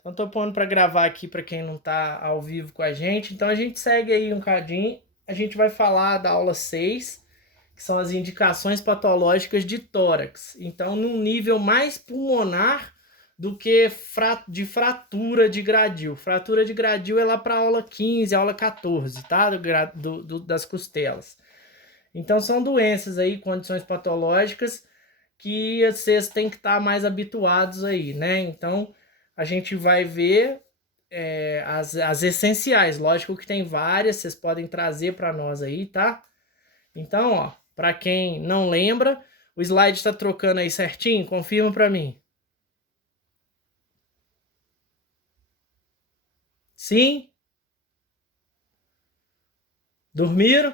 Então tô pondo para gravar aqui para quem não tá ao vivo com a gente. Então a gente segue aí um cadinho. A gente vai falar da aula 6, que são as indicações patológicas de tórax. Então, num nível mais pulmonar do que de fratura de gradil. Fratura de gradil é lá para aula 15, aula 14, tá? Das costelas. Então são doenças aí, condições patológicas que vocês têm que estar mais habituados aí, né? Então a gente vai ver as essenciais. Lógico que tem várias, vocês podem trazer para nós aí, tá? Então, ó, para quem não lembra, o slide está trocando aí certinho? Confirma para mim. Sim? Dormiram?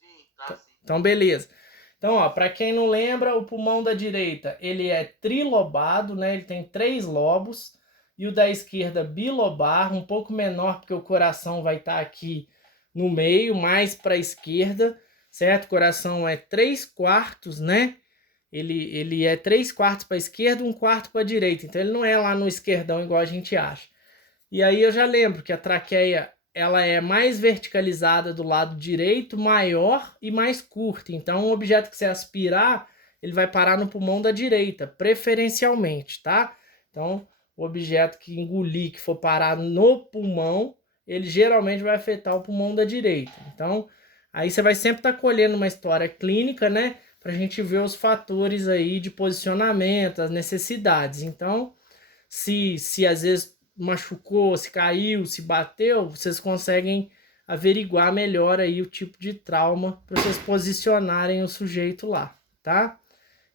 Sim, tá sim. Então, beleza. Então, ó, para quem não lembra, o pulmão da direita, ele é trilobado, né? Ele tem 3 lobos. E o da esquerda bilobar, um pouco menor, porque o coração vai estar aqui no meio, mais para a esquerda, certo? O coração é 3/4, né? Ele é 3/4 para a esquerda, 1/4 para a direita. Então, ele não é lá no esquerdão igual a gente acha. E aí eu já lembro que a traqueia ela é mais verticalizada do lado direito, maior e mais curta. Então, um objeto que você aspirar, ele vai parar no pulmão da direita, preferencialmente, tá? Então, o objeto que engolir, que for parar no pulmão, ele geralmente vai afetar o pulmão da direita. Então, aí você vai sempre estar colhendo uma história clínica, né? Para a gente ver os fatores aí de posicionamento, as necessidades. Então, se às vezes machucou, se caiu, se bateu, vocês conseguem averiguar melhor aí o tipo de trauma para vocês posicionarem o sujeito lá, tá?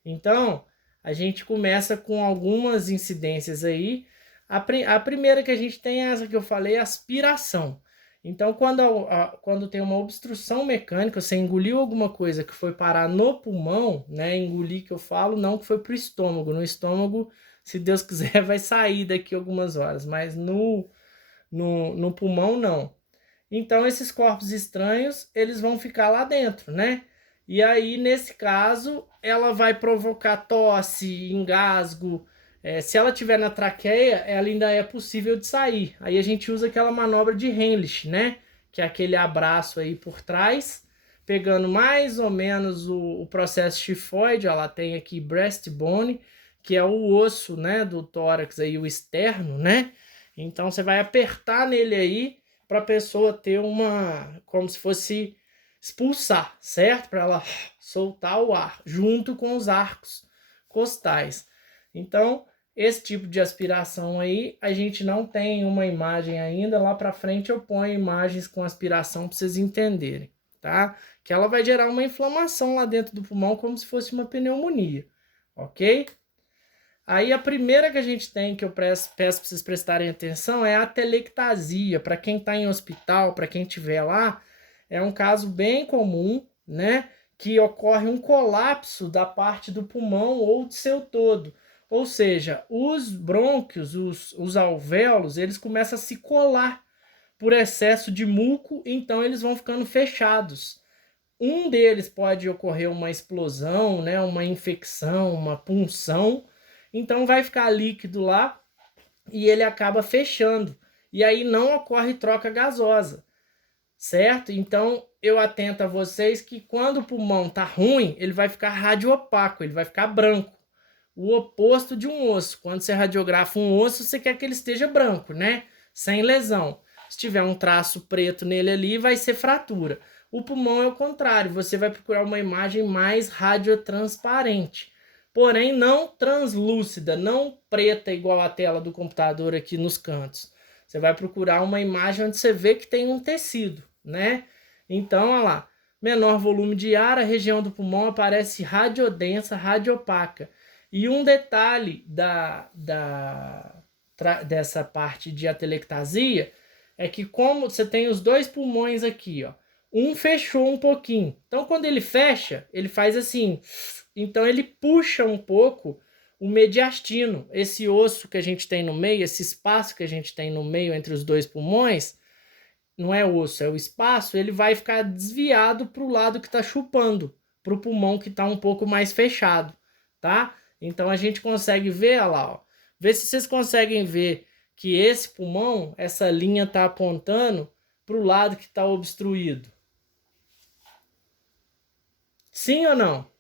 Então, a gente começa com algumas incidências aí. A primeira que a gente tem é essa que eu falei, aspiração. Então, quando tem uma obstrução mecânica, você engoliu alguma coisa que foi parar no pulmão, né? Engolir que eu falo, não que foi pro estômago. No estômago, se Deus quiser, vai sair daqui algumas horas, mas no pulmão, não. Então, esses corpos estranhos, eles vão ficar lá dentro, né? E aí, nesse caso, ela vai provocar tosse, engasgo. Se ela tiver na traqueia, ela ainda é possível de sair. Aí a gente usa aquela manobra de Heimlich, né? Que é aquele abraço aí por trás, pegando mais ou menos o processo tifoide. Ela tem aqui breastbone, que é o osso, né, do tórax aí, o externo, né? Então você vai apertar nele aí para a pessoa ter como se fosse expulsar, certo? Para ela soltar o ar junto com os arcos costais. Então, esse tipo de aspiração aí, a gente não tem uma imagem ainda. Lá para frente eu ponho imagens com aspiração para vocês entenderem, tá? Que ela vai gerar uma inflamação lá dentro do pulmão como se fosse uma pneumonia, ok? Aí a primeira que a gente tem, que eu peço para vocês prestarem atenção, é a atelectasia. Para quem está em hospital, para quem estiver lá, é um caso bem comum, né? Que ocorre um colapso da parte do pulmão ou de seu todo. Ou seja, os brônquios, os alvéolos, eles começam a se colar por excesso de muco, então eles vão ficando fechados. Um deles pode ocorrer uma explosão, né, uma infecção, uma punção, então vai ficar líquido lá e ele acaba fechando. E aí não ocorre troca gasosa, certo? Então eu atento a vocês que quando o pulmão tá ruim, ele vai ficar radiopaco, ele vai ficar branco. O oposto de um osso. Quando você radiografa um osso, você quer que ele esteja branco, né? Sem lesão. Se tiver um traço preto nele ali, vai ser fratura. O pulmão é o contrário, você vai procurar uma imagem mais radiotransparente. Porém, não translúcida, não preta igual a tela do computador aqui nos cantos. Você vai procurar uma imagem onde você vê que tem um tecido, né? Então, olha lá. Menor volume de ar, a região do pulmão aparece radiodensa, radiopaca. E um detalhe dessa parte de atelectasia é que como você tem os dois pulmões aqui, ó, um fechou um pouquinho. Então quando ele fecha, ele faz assim. Então ele puxa um pouco o mediastino, esse osso que a gente tem no meio, esse espaço que a gente tem no meio entre os dois pulmões, não é osso, é o espaço, ele vai ficar desviado para o lado que está chupando, para o pulmão que está um pouco mais fechado, tá? Então a gente consegue ver, olha lá, ó. Vê se vocês conseguem ver que esse pulmão, essa linha está apontando para o lado que está obstruído? Sim ou não?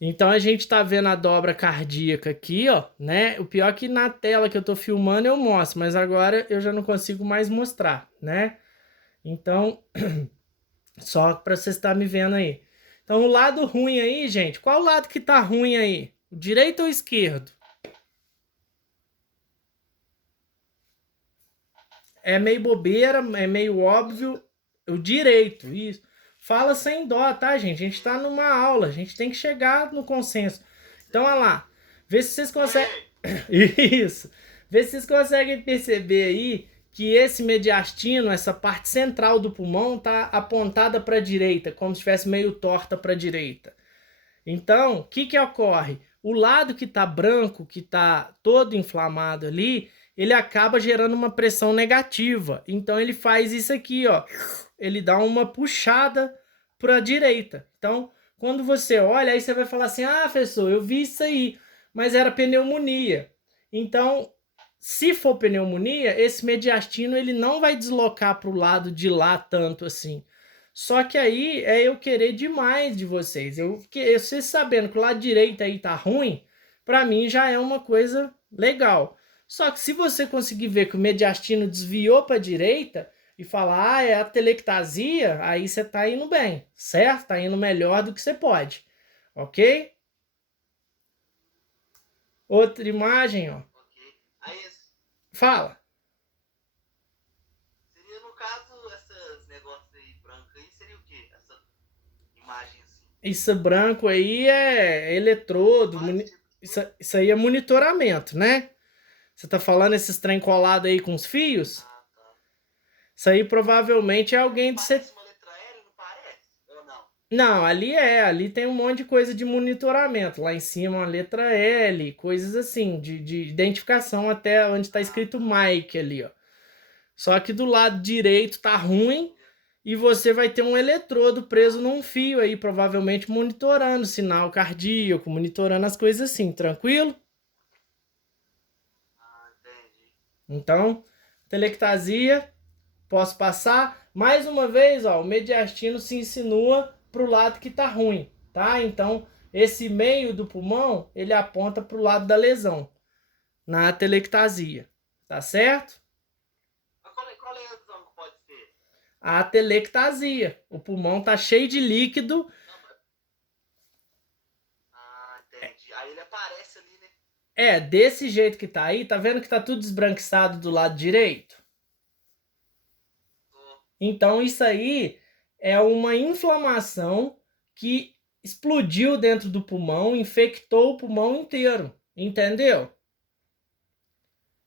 Então a gente tá vendo a dobra cardíaca aqui, ó, né? O pior é que na tela que eu tô filmando eu mostro, mas agora eu já não consigo mais mostrar, né? Então, só para você estar me vendo aí. Então o lado ruim aí, gente, qual o lado que tá ruim aí? O direito ou o esquerdo? É meio bobeira, é meio óbvio. O direito, isso. Fala sem dó, tá, gente? A gente tá numa aula, a gente tem que chegar no consenso. Então, olha lá. Vê se vocês conseguem. Isso. Vê se vocês conseguem perceber aí que esse mediastino, essa parte central do pulmão, tá apontada para a direita, como se estivesse meio torta para a direita. Então, o que ocorre? O lado que tá branco, que tá todo inflamado ali, ele acaba gerando uma pressão negativa. Então ele faz isso aqui, ó. Ele dá uma puxada para a direita. Então, quando você olha, aí você vai falar assim: "Ah, professor, eu vi isso aí, mas era pneumonia". Então, se for pneumonia, esse mediastino ele não vai deslocar para o lado de lá tanto assim. Só que aí é eu querer demais de vocês. Vocês sabendo que o lado direito aí tá ruim, para mim já é uma coisa legal. Só que se você conseguir ver que o mediastino desviou para a direita e falar, ah, é a telectasia, aí você tá indo bem, certo? Tá indo melhor do que você pode, ok? Outra imagem, ó. Ok. Aí, Fala. seria no caso, esses negócios aí brancos aí, seria o quê? Essa imagem assim. Isso branco aí é eletrodo, Quase tipo. isso aí é monitoramento, né? Você tá falando esses trem colado aí com os fios? Ah, tá. Isso aí provavelmente é alguém de Parece set... uma letra L, não parece? Ou não? Não, ali tem um monte de coisa de monitoramento. Lá em cima uma letra L, coisas assim, de identificação até onde está escrito Mike ali, ó. Só que do lado direito tá ruim e você vai ter um eletrodo preso num fio aí, provavelmente monitorando o sinal cardíaco, monitorando as coisas assim, tranquilo? Ah, entendi. Então, telectasia, posso passar? Mais uma vez, ó, o mediastino se insinua para o lado que tá ruim, tá? Então, esse meio do pulmão, ele aponta para o lado da lesão, na telectasia, tá certo? Mas qual é a lesão que pode ser? A atelectasia, o pulmão tá cheio de líquido. Não, mas... Ah, entendi. Aí ele aparece ali, né? É, desse jeito que tá aí, tá vendo que tá tudo esbranquiçado do lado direito? Tô. Então isso aí é uma inflamação que explodiu dentro do pulmão, infectou o pulmão inteiro, entendeu?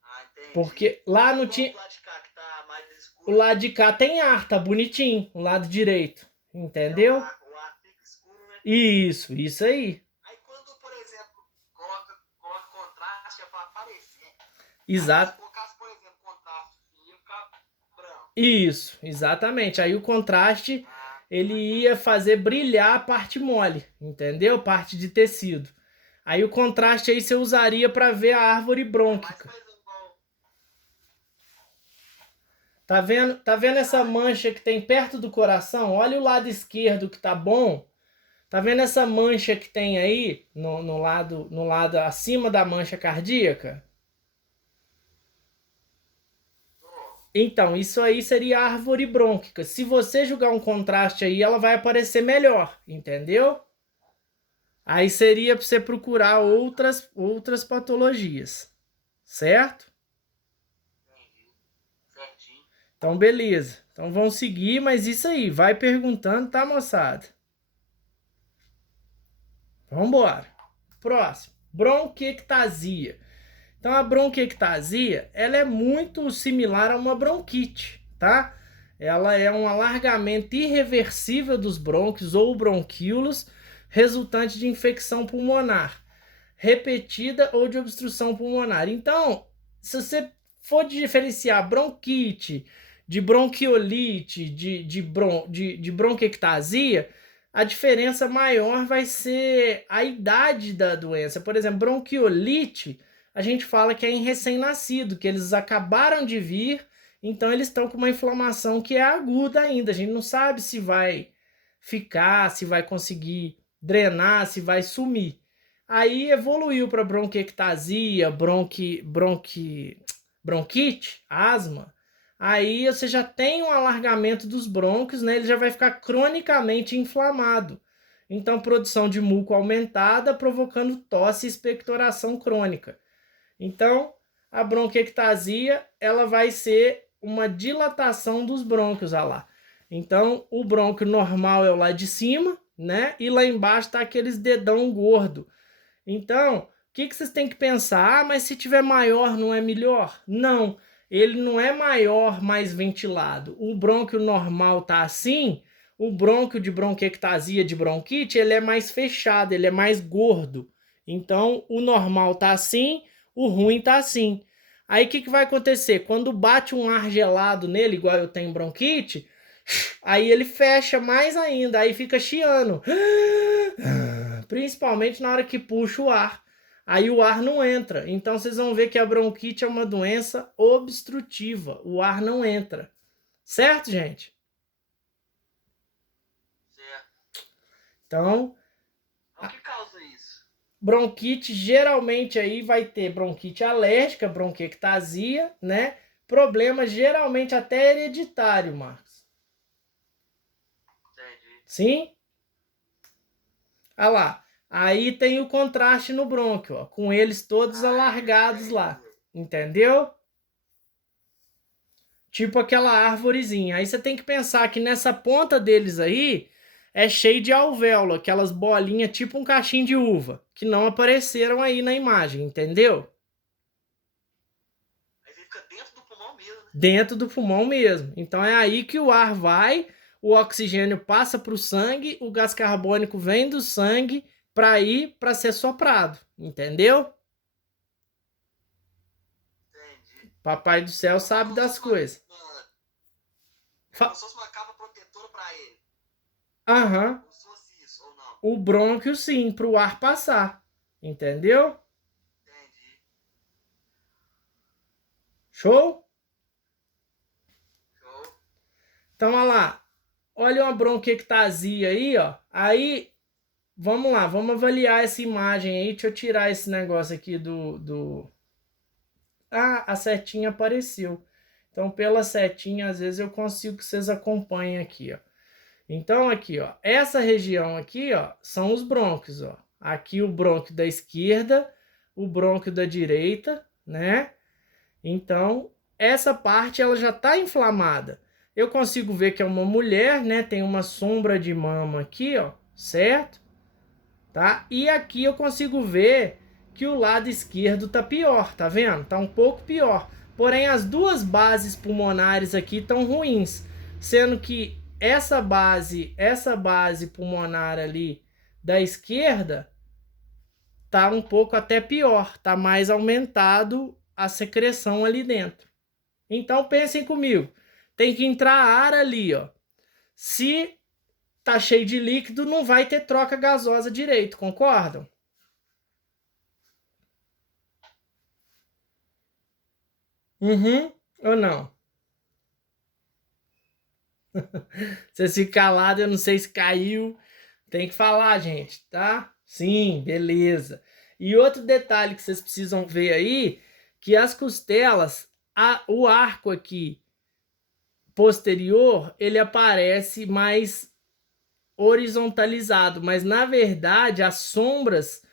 Ah, entendi. Porque lá Não é não igual tinha... do lado de cá, que tá mais O escuro. lado de cá tem ar, tá bonitinho, o lado direito, É entendeu? o ar fica escuro, né? Isso aí. Aí quando, por exemplo, coloca contraste é pra aparecer. Aí se Exato. colocasse, por exemplo, contraste, ia ficar branco. Isso, exatamente. Aí o contraste Ah, ele ia fazer brilhar a parte mole, entendeu? Parte de tecido. Aí o contraste aí você usaria para ver a árvore é mais brônquica. coisa igual. Tá vendo? Tá vendo essa Verdade. mancha que tem perto do coração? Olha o lado esquerdo que tá bom. Tá vendo essa mancha que tem aí no lado acima da mancha cardíaca? Tô. Então, isso aí seria a árvore brônquica. Se você jogar um contraste aí, ela vai aparecer melhor, entendeu? Aí seria para você procurar outras patologias, certo? Entendi. Certinho. Então, beleza. Então, vamos seguir, mas isso aí, vai perguntando, tá, moçada? Vamos embora. Próximo, bronquiectasia. Então, a bronquiectasia, ela é muito similar a uma bronquite, tá? Ela é um alargamento irreversível dos brônquios ou bronquíolos, resultante de infecção pulmonar repetida ou de obstrução pulmonar. Então, se você for diferenciar bronquite de bronquiolite, de bronquiectasia, a diferença maior vai ser a idade da doença. Por exemplo, bronquiolite, a gente fala que é em recém-nascido, que eles acabaram de vir, então eles estão com uma inflamação que é aguda ainda. A gente não sabe se vai ficar, se vai conseguir drenar, se vai sumir. Aí evoluiu para bronquiectasia, bronquite, asma. Aí você já tem um alargamento dos brônquios, né? Ele já vai ficar cronicamente inflamado. Então, produção de muco aumentada, provocando tosse e expectoração crônica. Então, a bronquiectasia, ela vai ser uma dilatação dos brônquios, olha lá. Então, o brônquio normal é o lá de cima, né? E lá embaixo tá aqueles dedão gordo. Então, o que vocês têm que pensar? Ah, mas se tiver maior, não é melhor? Não, ele não é maior, mais ventilado. O brônquio normal tá assim, o brônquio de bronquiectasia, de bronquite, ele é mais fechado, ele é mais gordo. Então, o normal tá assim, o ruim tá assim. Aí, o que vai acontecer? Quando bate um ar gelado nele, igual eu tenho bronquite, aí ele fecha mais ainda, aí fica chiando. Principalmente na hora que puxa o ar. Aí o ar não entra. Então vocês vão ver que a bronquite é uma doença obstrutiva. O ar não entra. Certo, gente? Certo. Então, O que causa isso? bronquite geralmente aí vai ter bronquite alérgica, bronquiectasia, né? Problema geralmente até hereditário, Marcos. Entendi. Sim? Olha lá. Aí tem o contraste no brônquio, ó, com eles todos alargados lá. Entendeu? Tipo aquela árvorezinha. Aí você tem que pensar que nessa ponta deles aí é cheio de alvéolo, aquelas bolinhas tipo um cachinho de uva, que não apareceram aí na imagem, entendeu? Aí fica dentro do pulmão mesmo, né? Dentro do pulmão mesmo. Então é aí que o ar vai, o oxigênio passa para o sangue, o gás carbônico vem do sangue para ir para ser soprado, entendeu? Entendi. Papai do céu sabe das coisas. Como se fosse uma capa protetora pra ele. Aham. Como se fosse isso, ou não? O brônquio sim, para o ar passar. Entendeu? Entendi. Show? Show. Então, olha lá. Olha uma bronquiectasia aí, ó. Aí, vamos lá, vamos avaliar essa imagem aí. Deixa eu tirar esse negócio aqui do... Ah, a setinha apareceu. Então, pela setinha, às vezes eu consigo que vocês acompanhem aqui, ó. Então, aqui, ó. Essa região aqui, ó, são os brônquios, ó. Aqui o brônquio da esquerda, o brônquio da direita, né? Então, essa parte ela já está inflamada. Eu consigo ver que é uma mulher, né? Tem uma sombra de mama aqui, ó, certo? Tá? E aqui eu consigo ver que o lado esquerdo tá pior, tá vendo? Tá um pouco pior. Porém, as duas bases pulmonares aqui estão ruins, sendo que essa base pulmonar ali da esquerda tá um pouco até pior, tá mais aumentado a secreção ali dentro. Então pensem comigo, tem que entrar ar ali, ó. Se tá cheio de líquido, não vai ter troca gasosa direito, concordam? Uhum, ou não? Você se calado, eu não sei se caiu. Tem que falar, gente, tá? Sim, beleza. E outro detalhe que vocês precisam ver aí, que as costelas, o arco aqui posterior, ele aparece mais horizontalizado, mas na verdade as sombras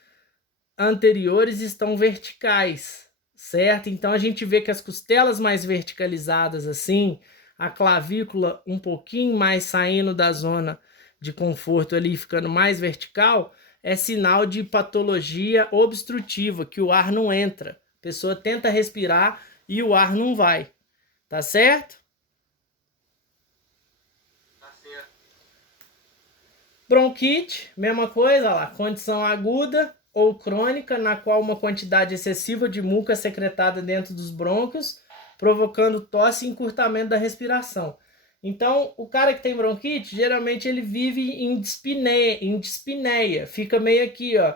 anteriores estão verticais, certo? Então a gente vê que as costelas mais verticalizadas assim, a clavícula um pouquinho mais saindo da zona de conforto ali, ficando mais vertical, é sinal de patologia obstrutiva, que o ar não entra. A pessoa tenta respirar e o ar não vai. Tá certo? Tá certo. Bronquite, mesma coisa, lá, condição aguda ou crônica, na qual uma quantidade excessiva de muco é secretada dentro dos brônquios, provocando tosse e encurtamento da respiração. Então, o cara que tem bronquite, geralmente ele vive em dispneia, fica meio aqui, ó.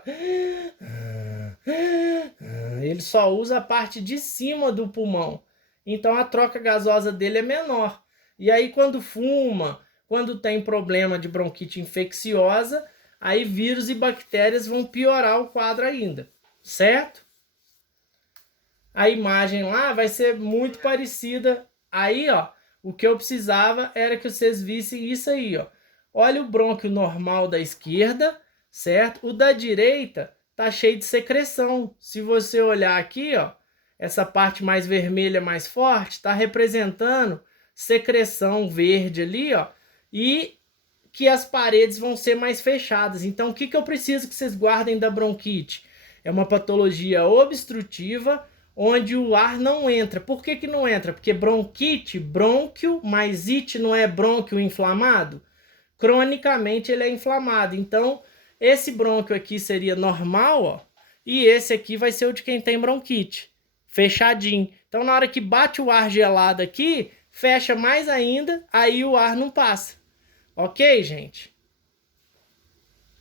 Ele só usa a parte de cima do pulmão. Então a troca gasosa dele é menor. E aí quando fuma, quando tem problema de bronquite infecciosa, aí vírus e bactérias vão piorar o quadro ainda, certo? A imagem lá vai ser muito parecida. Aí, ó, o que eu precisava era que vocês vissem isso aí, ó. Olha o brônquio normal da esquerda, certo? O da direita tá cheio de secreção. Se você olhar aqui, ó, essa parte mais vermelha, mais forte, está representando secreção verde ali, ó, e que as paredes vão ser mais fechadas. Então, o que eu preciso que vocês guardem da bronquite? É uma patologia obstrutiva, onde o ar não entra. Por que não entra? Porque bronquite, brônquio, mas it não é brônquio inflamado? Cronicamente ele é inflamado. Então, esse brônquio aqui seria normal, ó, e esse aqui vai ser o de quem tem bronquite, fechadinho. Então, na hora que bate o ar gelado aqui, fecha mais ainda, aí o ar não passa. Ok, gente?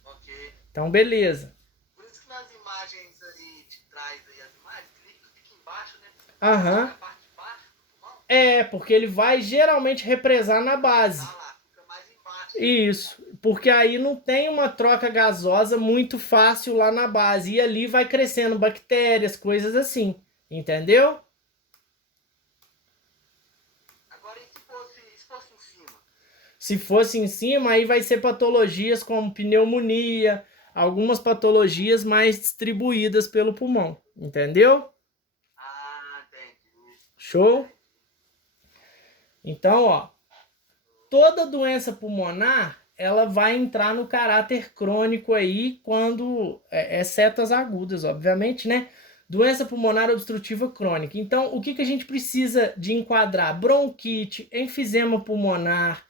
Ok. Então, beleza. Por isso que nas imagens aí de trás, aí, as imagens, o líquido fica embaixo, né? Aham. Na parte de baixo do pulmão. É, porque ele vai geralmente represar na base. Tá lá, fica mais embaixo. Isso, porque aí não tem uma troca gasosa muito fácil lá na base. E ali vai crescendo bactérias, coisas assim. Entendeu? Agora, e se fosse em cima? Se fosse em cima, aí vai ser patologias como pneumonia, algumas patologias mais distribuídas pelo pulmão. Entendeu? Ah, entendi. Show? Então, ó, toda doença pulmonar, ela vai entrar no caráter crônico aí quando, exceto as agudas, obviamente, né? Doença pulmonar obstrutiva crônica. Então, o que a gente precisa de enquadrar? Bronquite, enfisema pulmonar,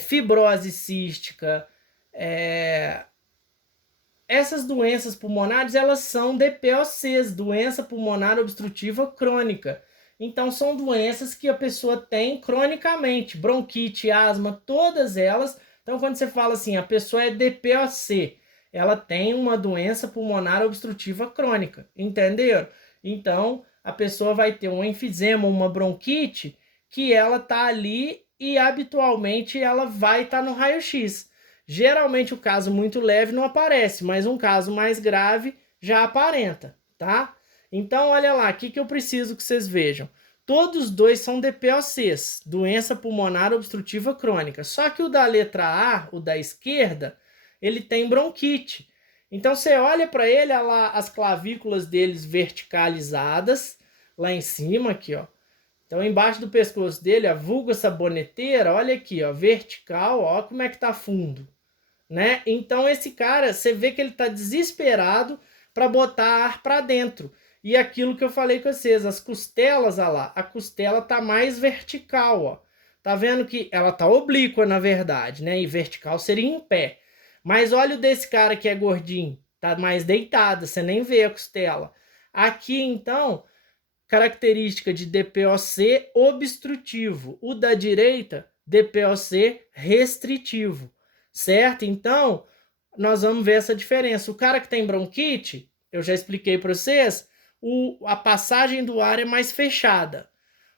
fibrose cística, essas doenças pulmonares, elas são DPOCs, doença pulmonar obstrutiva crônica. Então, são doenças que a pessoa tem cronicamente, bronquite, asma, todas elas. Então, quando você fala assim, a pessoa é DPOC, ela tem uma doença pulmonar obstrutiva crônica, entenderam? Então, a pessoa vai ter um enfisema, uma bronquite, que ela tá ali e habitualmente ela vai estar no raio-x. Geralmente o caso muito leve não aparece, mas um caso mais grave já aparenta, tá? Então, olha lá, o que eu preciso que vocês vejam. Todos dois são DPOCs, doença pulmonar obstrutiva crônica. Só que o da letra A, o da esquerda, ele tem bronquite. Então, você olha para ele, olha lá as clavículas deles verticalizadas, lá em cima, aqui, ó. Então, embaixo do pescoço dele, a vulva saboneteira, olha aqui, ó, vertical, ó, como é que tá fundo, né? Então esse cara, você vê que ele tá desesperado para botar ar para dentro. E aquilo que eu falei com vocês, as costelas, olha lá, a costela tá mais vertical, ó. Tá vendo que ela tá oblíqua, na verdade, né? E vertical seria em pé. Mas olha o desse cara que é gordinho, tá mais deitado, você nem vê a costela. Aqui, então, característica de DPOC obstrutivo. O da direita, DPOC restritivo, certo? Então, nós vamos ver essa diferença. O cara que tem bronquite, eu já expliquei para vocês, a passagem do ar é mais fechada.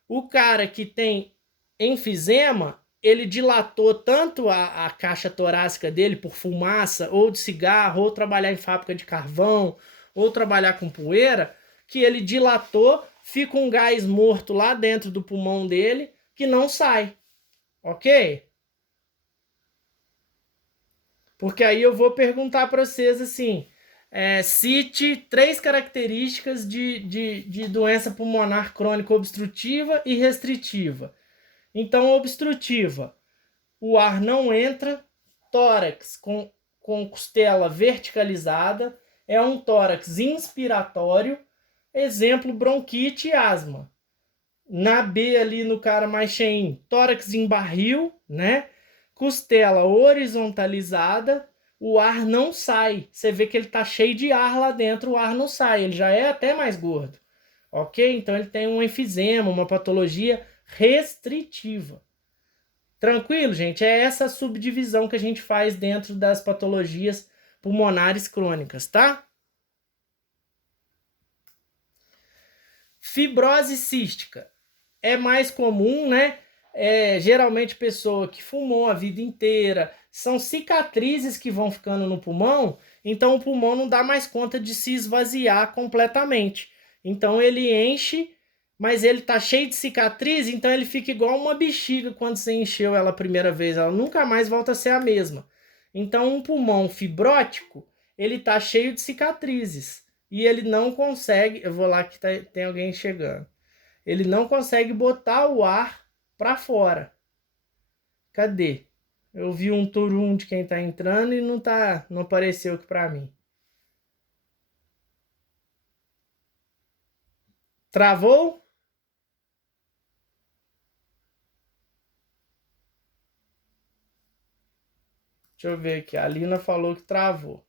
O cara que tem enfisema, ele dilatou tanto a caixa torácica dele por fumaça, ou de cigarro, ou trabalhar em fábrica de carvão, ou trabalhar com poeira, que ele dilatou, fica um gás morto lá dentro do pulmão dele que não sai. Ok? Porque aí eu vou perguntar para vocês assim: cite 3 características de doença pulmonar crônica obstrutiva e restritiva. Então, obstrutiva, o ar não entra, tórax com costela verticalizada, é um tórax inspiratório, exemplo, bronquite e asma. Na B ali no cara mais cheinho, tórax em barril, né? Costela horizontalizada, o ar não sai. Você vê que ele tá cheio de ar lá dentro, o ar não sai, ele já é até mais gordo. Ok? Então ele tem um enfisema, uma patologia restritiva. Tranquilo, gente? É essa subdivisão que a gente faz dentro das patologias pulmonares crônicas, tá? Fibrose cística é mais comum, né? Geralmente pessoa que fumou a vida inteira, são cicatrizes que vão ficando no pulmão, então o pulmão não dá mais conta de se esvaziar completamente. Então ele enche, mas ele tá cheio de cicatriz, então ele fica igual uma bexiga quando você encheu ela a primeira vez, ela nunca mais volta a ser a mesma. Então um pulmão fibrótico, ele tá cheio de cicatrizes e ele não consegue, eu vou lá que tem alguém chegando. Ele não consegue botar o ar para fora. Cadê? Eu vi um turum de quem tá entrando e não apareceu aqui para mim. Travou? Deixa eu ver aqui. A Lina falou que travou.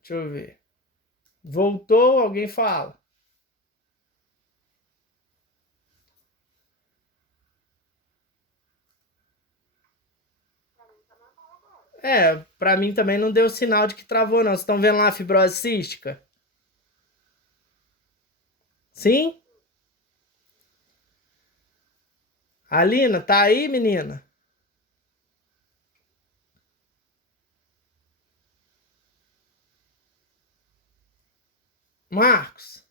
Deixa eu ver. Voltou? Alguém fala. Pra mim também não deu sinal de que travou, não. Vocês estão vendo lá a fibrose cística? Sim? Alina, tá aí, menina? Marcos?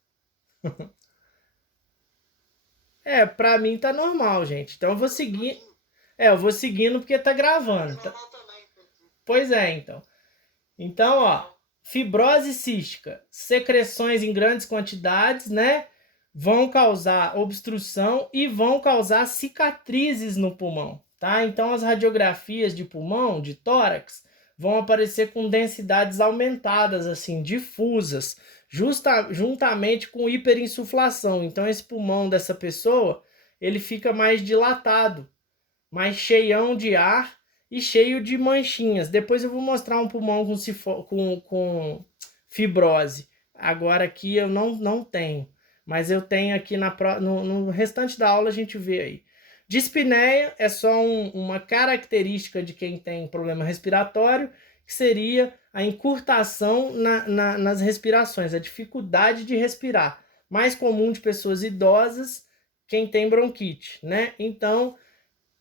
Pra mim tá normal, gente. Então eu vou seguir. Eu vou seguindo porque tá gravando. Pois é, então. Então, ó, fibrose cística, secreções em grandes quantidades, né? Vão causar obstrução e vão causar cicatrizes no pulmão, tá? Então, as radiografias de pulmão, de tórax, vão aparecer com densidades aumentadas, assim, difusas, juntamente com hiperinsuflação. Então, esse pulmão dessa pessoa, ele fica mais dilatado, mais cheião de ar e cheio de manchinhas. Depois eu vou mostrar um pulmão com fibrose. Agora aqui eu não tenho, mas eu tenho aqui no restante da aula a gente vê aí. Dispneia é só uma característica de quem tem problema respiratório, que seria a encurtação nas respirações, a dificuldade de respirar. Mais comum de pessoas idosas, quem tem bronquite, né? Então,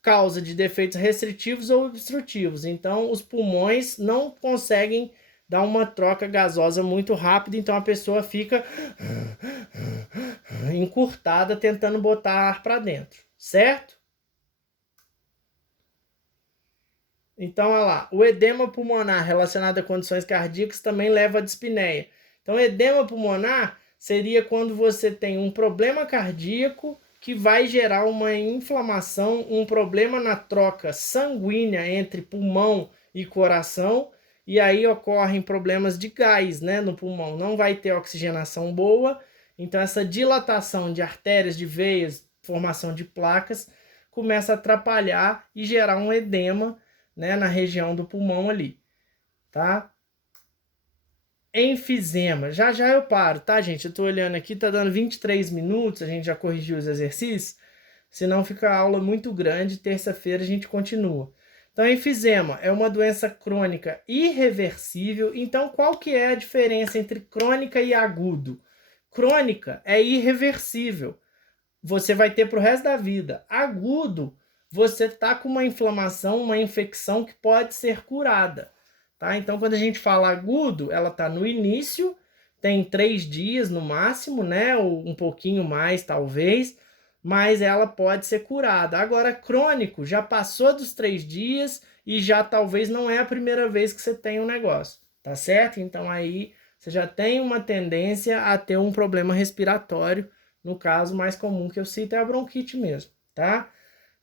causa de defeitos restritivos ou obstrutivos. Então, os pulmões não conseguem dar uma troca gasosa muito rápida, então a pessoa fica encurtada tentando botar ar para dentro, certo? Então, olha lá, o edema pulmonar relacionado a condições cardíacas também leva à dispneia. Então, edema pulmonar seria quando você tem um problema cardíaco que vai gerar uma inflamação, um problema na troca sanguínea entre pulmão e coração, e aí ocorrem problemas de gás, né, no pulmão. Não vai ter oxigenação boa, então essa dilatação de artérias, de veias, formação de placas, começa a atrapalhar e gerar um edema, né, na região do pulmão ali, tá? Enfisema. Já já eu paro, tá, gente? Eu tô olhando aqui, tá dando 23 minutos, a gente já corrigiu os exercícios, senão fica a aula muito grande, terça-feira a gente continua. Então, enfisema é uma doença crônica irreversível. Então, qual que é a diferença entre crônica e agudo? Crônica é irreversível. Você vai ter pro resto da vida. Agudo, você tá com uma inflamação, uma infecção que pode ser curada. Tá? Então, quando a gente fala agudo, ela está no início, tem 3 dias no máximo, né? Ou um pouquinho mais, talvez, mas ela pode ser curada. Agora, crônico, já passou dos 3 dias e já talvez não é a primeira vez que você tem um negócio, tá certo? Então, aí você já tem uma tendência a ter um problema respiratório. No caso mais comum que eu cito é a bronquite mesmo, tá?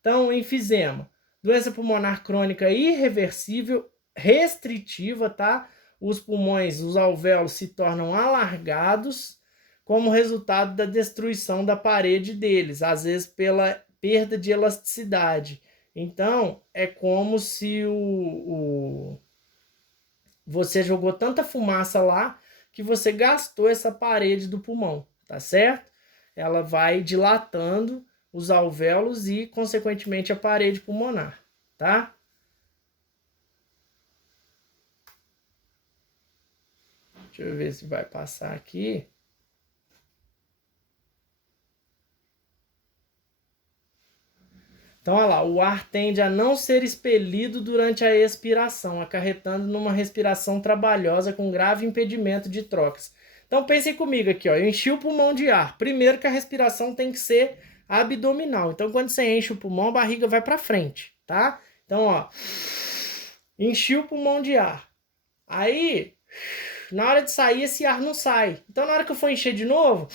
Então, enfisema, doença pulmonar crônica irreversível, restritiva, tá? Os pulmões, os alvéolos se tornam alargados como resultado da destruição da parede deles, às vezes pela perda de elasticidade. Então, é como se você jogou tanta fumaça lá que você gastou essa parede do pulmão, tá certo? Ela vai dilatando os alvéolos e, consequentemente, a parede pulmonar, tá? Deixa eu ver se vai passar aqui. Então, olha lá, o ar tende a não ser expelido durante a expiração, acarretando numa respiração trabalhosa com grave impedimento de trocas. Então, pensem comigo aqui, ó, eu enchi o pulmão de ar. Primeiro que a respiração tem que ser abdominal. Então, quando você enche o pulmão, a barriga vai para frente, tá? Então, ó, enchi o pulmão de ar. Aí, na hora de sair, esse ar não sai. Então, na hora que eu for encher de novo,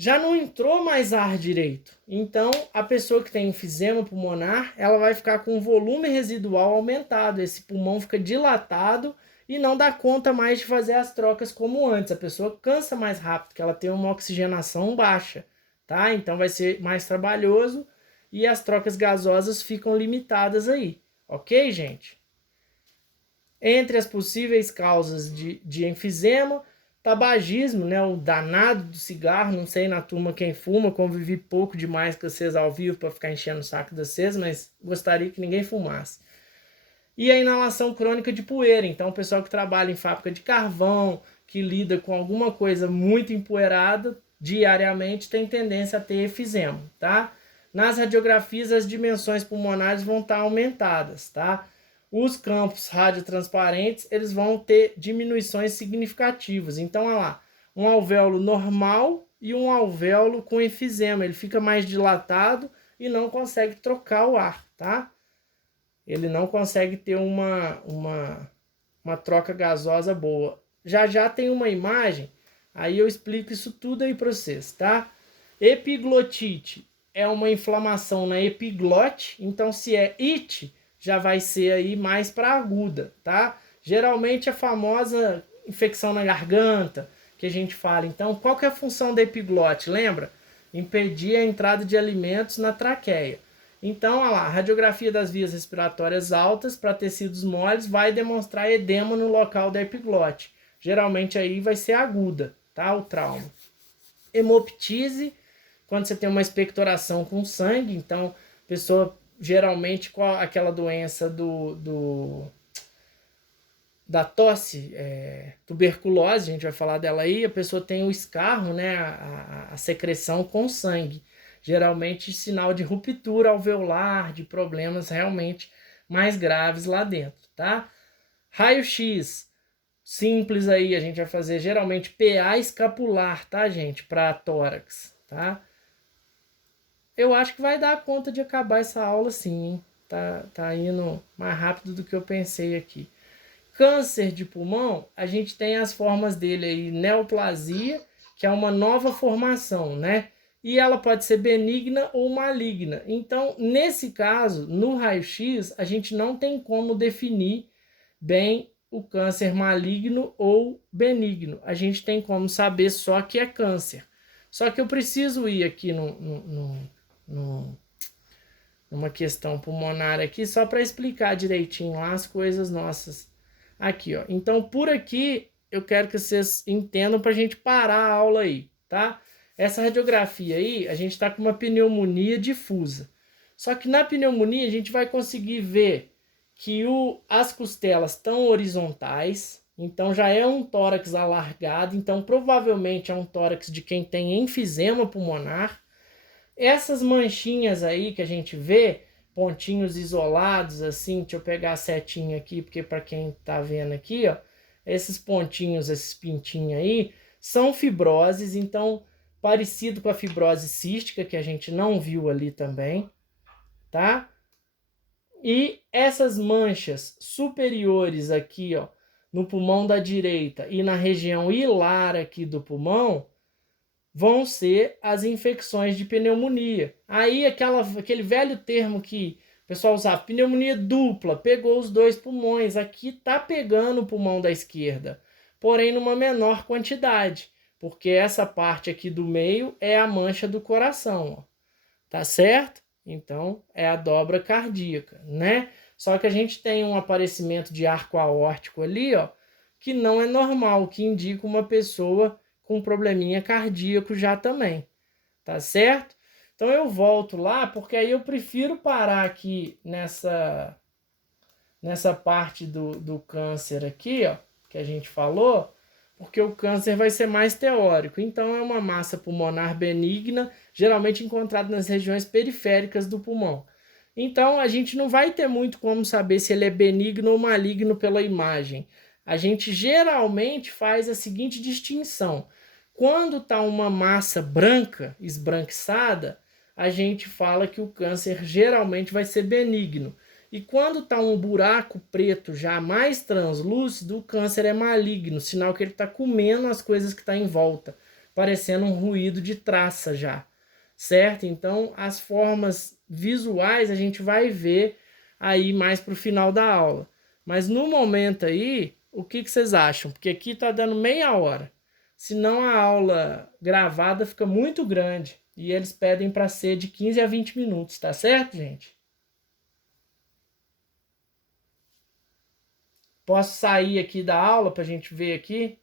já não entrou mais ar direito. Então, a pessoa que tem enfisema pulmonar, ela vai ficar com o volume residual aumentado. Esse pulmão fica dilatado e não dá conta mais de fazer as trocas como antes. A pessoa cansa mais rápido, porque ela tem uma oxigenação baixa, tá? Então, vai ser mais trabalhoso e as trocas gasosas ficam limitadas aí. Ok, gente? Entre as possíveis causas de enfisema, tabagismo, né, o danado do cigarro, não sei na turma quem fuma, convivi pouco demais com vocês ao vivo para ficar enchendo o saco de vocês, mas gostaria que ninguém fumasse. E a inalação crônica de poeira, então o pessoal que trabalha em fábrica de carvão, que lida com alguma coisa muito empoeirada, diariamente tem tendência a ter efisema, tá? Nas radiografias as dimensões pulmonares vão estar aumentadas, tá? Os campos radiotransparentes, eles vão ter diminuições significativas. Então, olha lá, um alvéolo normal e um alvéolo com efisema. Ele fica mais dilatado e não consegue trocar o ar, tá? Ele não consegue ter uma troca gasosa boa. Já tem uma imagem, aí eu explico isso tudo aí para vocês, tá? Epiglotite é uma inflamação na epiglote, então se é it, já vai ser aí mais para aguda, tá? Geralmente a famosa infecção na garganta que a gente fala. Então, qual que é a função da epiglote? Lembra? Impedir a entrada de alimentos na traqueia. Então, olha lá, a radiografia das vias respiratórias altas para tecidos moles vai demonstrar edema no local da epiglote. Geralmente aí vai ser aguda, tá? O trauma. Hemoptise, quando você tem uma expectoração com sangue, então a pessoa geralmente com aquela doença da tosse, tuberculose, a gente vai falar dela aí, a pessoa tem o escarro, né, a secreção com sangue. Geralmente sinal de ruptura alveolar, de problemas realmente mais graves lá dentro, tá? Raio-X, simples aí, a gente vai fazer geralmente PA escapular, tá, gente? Para tórax, tá? Eu acho que vai dar conta de acabar essa aula sim, hein? Tá indo mais rápido do que eu pensei aqui. Câncer de pulmão, a gente tem as formas dele aí, neoplasia, que é uma nova formação, né? E ela pode ser benigna ou maligna. Então, nesse caso, no raio-x, a gente não tem como definir bem o câncer maligno ou benigno. A gente tem como saber só que é câncer. Só que eu preciso ir aqui numa questão pulmonar aqui, só para explicar direitinho lá as coisas nossas. Aqui, ó. Então, por aqui, eu quero que vocês entendam para a gente parar a aula aí, tá? Essa radiografia aí, a gente está com uma pneumonia difusa. Só que na pneumonia, a gente vai conseguir ver que as costelas estão horizontais, então já é um tórax alargado, então provavelmente é um tórax de quem tem enfisema pulmonar. Essas manchinhas aí que a gente vê, pontinhos isolados assim, deixa eu pegar a setinha aqui, porque para quem tá vendo aqui, ó, esses pontinhos, esses pintinhos aí, são fibroses, então parecido com a fibrose cística, que a gente não viu ali também, tá? E essas manchas superiores aqui, ó, no pulmão da direita e na região hilar aqui do pulmão, vão ser as infecções de pneumonia. Aí aquele velho termo que o pessoal usava, pneumonia dupla, pegou os dois pulmões. Aqui tá pegando o pulmão da esquerda, porém numa menor quantidade, porque essa parte aqui do meio é a mancha do coração, ó. Tá certo? Então é a dobra cardíaca, né? Só que a gente tem um aparecimento de arco aórtico ali, ó, que não é normal, que indica uma pessoa com probleminha cardíaco já também, tá certo? Então eu volto lá, porque aí eu prefiro parar aqui nessa parte do câncer aqui, ó, que a gente falou, porque o câncer vai ser mais teórico. Então é uma massa pulmonar benigna, geralmente encontrada nas regiões periféricas do pulmão. Então, a gente não vai ter muito como saber se ele é benigno ou maligno pela imagem. A gente geralmente faz a seguinte distinção. Quando está uma massa branca, esbranquiçada, a gente fala que o câncer geralmente vai ser benigno. E quando está um buraco preto já mais translúcido, o câncer é maligno, sinal que ele está comendo as coisas que estão em volta, parecendo um ruído de traça já, certo? Então, as formas visuais a gente vai ver aí mais para o final da aula. Mas no momento aí, o que vocês acham? Porque aqui está dando meia hora. Senão a aula gravada fica muito grande e eles pedem para ser de 15 a 20 minutos, tá certo, gente? Posso sair aqui da aula para a gente ver aqui?